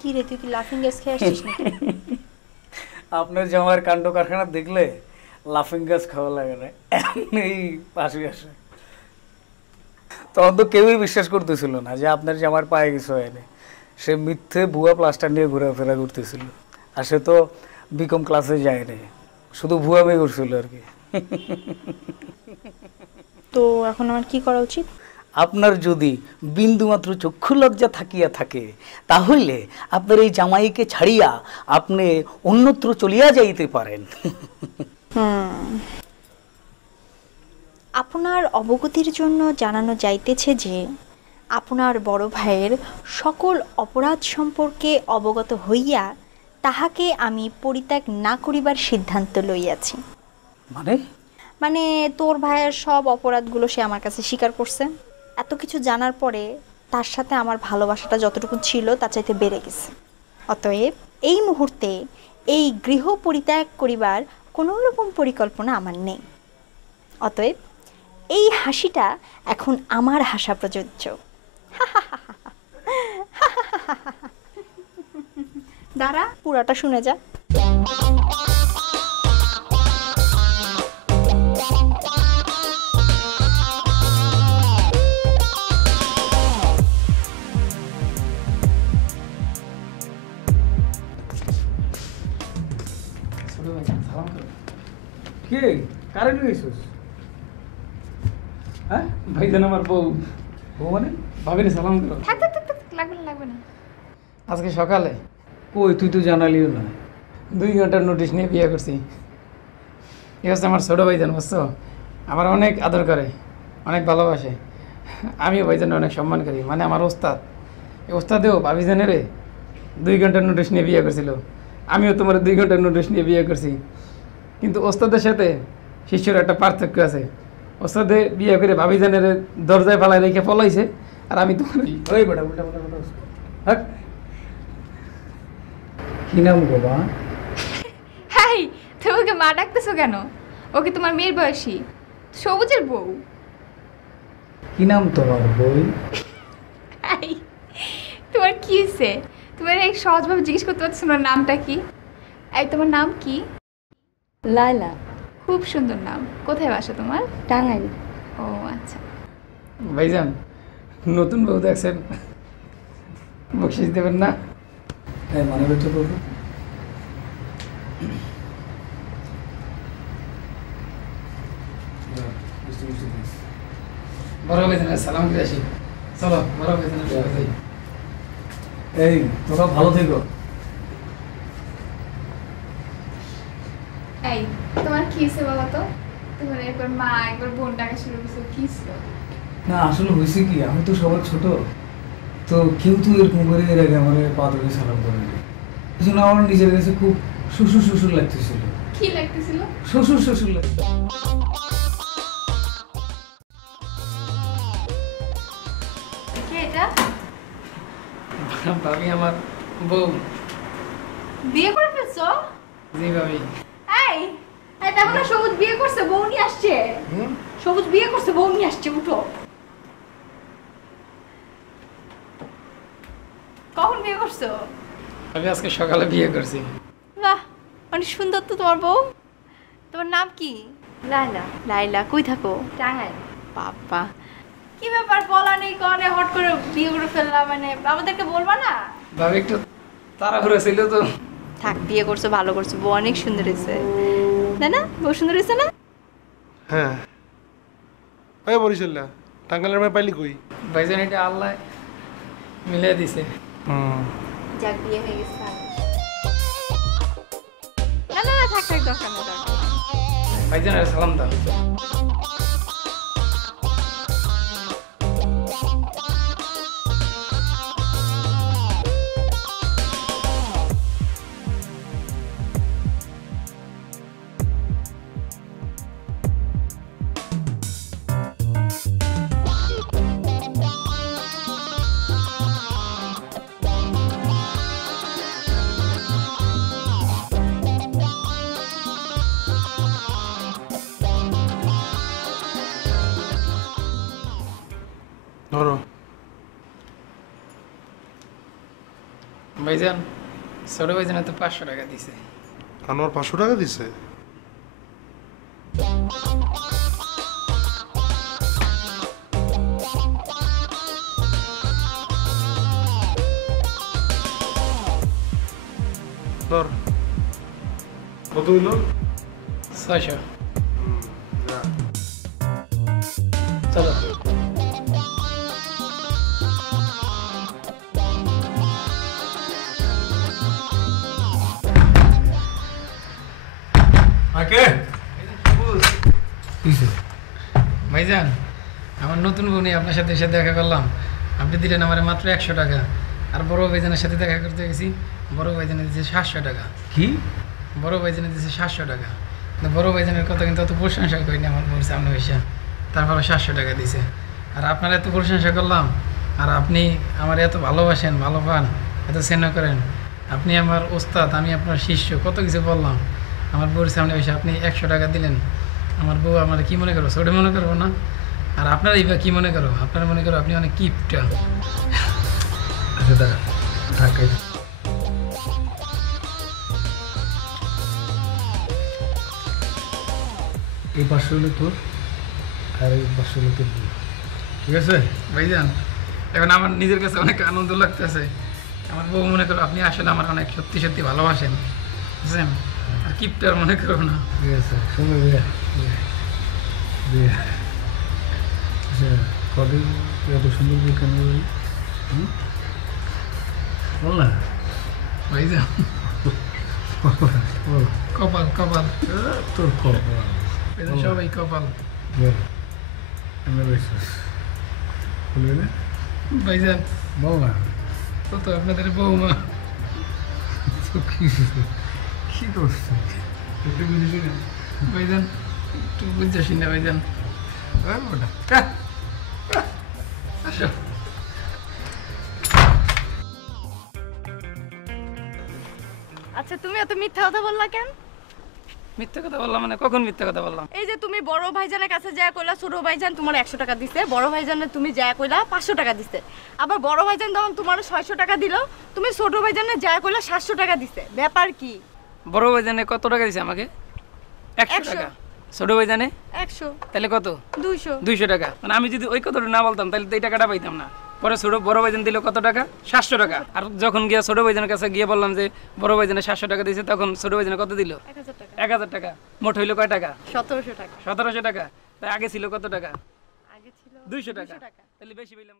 কি রে, তুই কি লাফিং গ্যাস খেয়ে আসছিস নাকি? আপনার জামার কাণ্ড কারখানা দেখলে লাফিং গ্যাস খাওয়া লাগে না, এই পাশে আসে। তখন তো কেউই বিশ্বাস করতেছিল না যে আপনার জামার পায়ে কিছু হয়নি। সে মিথ্যে ভুয়া প্লাস্টার নিয়ে ঘোরাফেরা করতেছিল, আর সে তো বিকম ক্লাসে যায়নি, শুধু ভুয়া মেয়ে করছিল আর কি। তো এখন আমার কি করা উচিত? আপনার যদি বিন্দুমাত্র চক্ষু লজ্জা থাকিয়া থাকে, তাহলে আপনার এই জামাইকে ছাড়িয়া আপনি অন্যত্র চলিয়া যাইতে পারেন। আপনার অবগতির জন্য জানানো যাইতেছে যে আপনার বড় ভাইয়ের সকল অপরাধ সম্পর্কে অবগত হইয়া তাহাকে আমি পরিত্যাগ না করিবার সিদ্ধান্ত লইয়াছি। মানে তোর ভাইয়ের সব অপরাধগুলো সে আমার কাছে স্বীকার করছে। এত কিছু জানার পরে তার সাথে আমার ভালোবাসাটা যতটুকু ছিল তার চাইতে বেড়ে গেছে। অতএব এই মুহূর্তে এই গৃহ পরিত্যাগ করিবার কোনো রকম পরিকল্পনা আমার নেই। অতএব এই হাসিটা এখন আমার হাসা প্রযোজ্য। দাঁড়া, পুরাটা শুনে যা। কে কারে নিয়ে এসেছিস? হ্যাঁ ভাইজান আমার বউ। বউ মানে? ভাবিরে সালাম করো। লাগবে না। আজকে সকালে কই তুই তো জানালিও না। 2 ঘন্টার নোটিশ নিয়ে বিয়ে করছি। এ হচ্ছে আমার ছোটো ভাইজান, বুঝছো? আমার অনেক আদর করে, অনেক ভালোবাসে। আমিও ভাইজানের অনেক সম্মান করি, মানে আমার ওস্তাদ। এই ওস্তাদেও ভাবিজানের 2 ঘন্টার নোটিশ নিয়ে বিয়ে করছিল। আমিও তোমার 2 ঘন্টার নোটিশ নিয়ে বিয়ে করছি। কিন্তু ওস্তাদের সাথে শিষ্যর একটা পার্থক্য আছে। ওস্তাদে বিয়ে করে ভাবিজানের দরজায় পালায় রেখে পলাইছে, আর আমি তোমার ওই বেটা উল্টা উল্টা কথা। হ্যাঁ কি নাম গো মা? হাই, তুমি ওকে মা ডাকতেছো কেন? ওকে তোমার মেয়ের বয়সী, সবুজের বউ। কি নাম তোমার বই? হাই, তোমার কি হয়েছে? তোমার এই সহজভাবে জিজ্ঞেস করতে পারছো না নামটা কি? এই তোমার নাম কি? লায়লা। খুব সুন্দর নাম। কোথায় বাসা তোমার? টাঙ্গাইল। ও আচ্ছা। ভাইজান নতুন বউ দেখছেন, বকশিস দেবেন না? হ্যাঁ মানে বেঁচে করবো। বড় ভাইজানের সালাম করে আসি। চলো বড় ভাইজানের ঘরে যাই। এই তোরা ভালো থেকো। এই তোমার কি হয়েছে বলো তো? তোমার একবার মা একবার বোন ডাকা শুরু করছে, কি ছিল? না আসলে হয়েছে কি, আমি তো সবার ছোট, তো কেউ তো এরকম করে এর আগে আমার পা ধরে সালাম করেনি। এই জন্য আমার নিজের কাছে খুব শ্বশুর শ্বশুর লাগতেছিল। কি লাগতেছিল? শ্বশুর শ্বশুর লাগতে। কে এটা? ভাবি আমার বউ। বিয়ে করে ফেলছো? জি ভাবি। এই এই দেখো না, সবুজ বিয়ে করছে, বউ নিয়ে আসছে। সবুজ বিয়ে করছে, বউ নিয়ে আসছে। উঠো। কখন বিয়ে করছো? আমি আজকে সকালে বিয়ে করছি। বাহ, অনেক সুন্দর তো তোমার বউ। তোমার নাম কি? লায়লা। লাইলা। কই থাকো? টাঙ্গাইল। বাবা, কি ব্যাপার, বলা নেই কনে হট করে বিয়ে করে ফেললাম, মানে আমাদেরকে বলবা না? ভাবি একটু তাড়াহুড়ো ছিল তো। থাক, বিয়ে করছো ভালো করছো, বউ অনেক সুন্দর হয়েছে। না না, বউ সুন্দর হয়েছে না? হ্যাঁ ওই বরিশাল্লা টাঙ্গালের মেয়ে পাইলি কই? ভাইজান এটা আল্লাহ মিলিয়ে দিছে। যাক, বিয়ে হয়ে গেছে। না না না, থাক থাক, দরকার নেই, দরকার নেই। ভাইজানের সালাম দাও। ধরো। ভাইজান ছোট ভাইজানে তো 500 টাকা দিছে। আনোয়ার 500 টাকা দিছে? ধর। কত হইল? 600। যা। চলো। আকে ভাইজান আমার নতুন বোনই আপনার সাথে এসে দেখা করলাম, আপনি দিলেন আমার মাত্র 100 টাকা। আর বড় ভাইজানের সাথে দেখা করতে গেছি, বড় ভাইজানে দিচ্ছে 700 টাকা। কি? বড় ভাইজানে দিচ্ছে 700 টাকা। কিন্তু বড় ভাইজানের কথা কিন্তু অত প্রশংসা করিনি আমার বোন সামনে বসে, তারপরে 700 টাকা দিছে। আর আপনার এত প্রশংসা করলাম, আর আপনি আমার এত ভালোবাসেন, ভালো পান, এত স্নেহ করেন, আপনি আমার ওস্তাদ, আমি আপনার শিষ্য, কত কিছু বললাম। আমার বউর সামনে বসে আপনি 100 টাকা দিলেন। আমার বউ আমার কি মনে করো, ছোট মনে করবো না? আর আপনারাই বা কী মনে করো? আপনারা মনে করো আপনি অনেক কিপটা। আচ্ছা দাঁড়া, ঢাকাই এই 500 হলো তোর, আর এই 500 হলো তোর বউ। ঠিক আছে? ভাইজান এখন আমার নিজের কাছে অনেক আনন্দ লাগতেছে। আমার বউ মনে করো আপনি আসলে আমার অনেক সত্যি সত্যি ভালোবাসেন, বুঝলেন? আর কিপটার মনে করো না। ঠিক আছে, শুনে দিয়ে দিয়ে আচ্ছা, কদিন এত সুন্দর বউ কেন বলি? বল না। ভাইজান বল। কপাল কপাল, তোর কপাল। ভাইজান সবাই কপাল। বল, আমি বিশ্বাস বলবি না? ভাইজান বল না। তো তো আপনাদের বউমা। তো কি করছে? একটু বুঝিস না? ভাইজান একটু বুঝতেছি না ভাইজান। আসো। আচ্ছা তুমি এত মিথ্যা কথা বললা কেন? মিথ্যা কথা বললাম মানে কখন মিথ্যা কথা বললাম? এই যে তুমি বড় ভাইজানের কাছে যা কইলা ছোট ভাইজান তোমার 100 টাকা দিছে, বড় ভাইজানের তুমি যা কইলা 500 টাকা দিছে। আবার বড় ভাইজান তখন তোমার 600 টাকা দিল, তুমি ছোট ভাইজানের যা কইলা 700 টাকা দিছে। ব্যাপার কি? বড় ভাইজানে কত টাকা দিছে আমাকে? 100 টাকা। ছোট ভাইজানে 100, তাহলে কত? 200। 200 টাকা। মানে আমি যদি ওই কথাটা না বলতাম তাহলে তো এই টাকাটা পাইতাম না। পরে বড় ভাইজান দিল কত টাকা? 700 টাকা। আর যখন গিয়ে ছোট ভাইজানের কাছে গিয়ে বললাম যে বড় ভাইজানে 700 টাকা দিয়েছে, তখন ছোট ভাইজানে কত দিল? 1000 টাকা। 1000 টাকা। মোট হইলো কয় টাকা? 1700 টাকা। 1700 টাকা। তাই আগে ছিল কত টাকা? আগে ছিল 200 টাকা। 200 টাকা। তাহলে বেশি পাইলাম।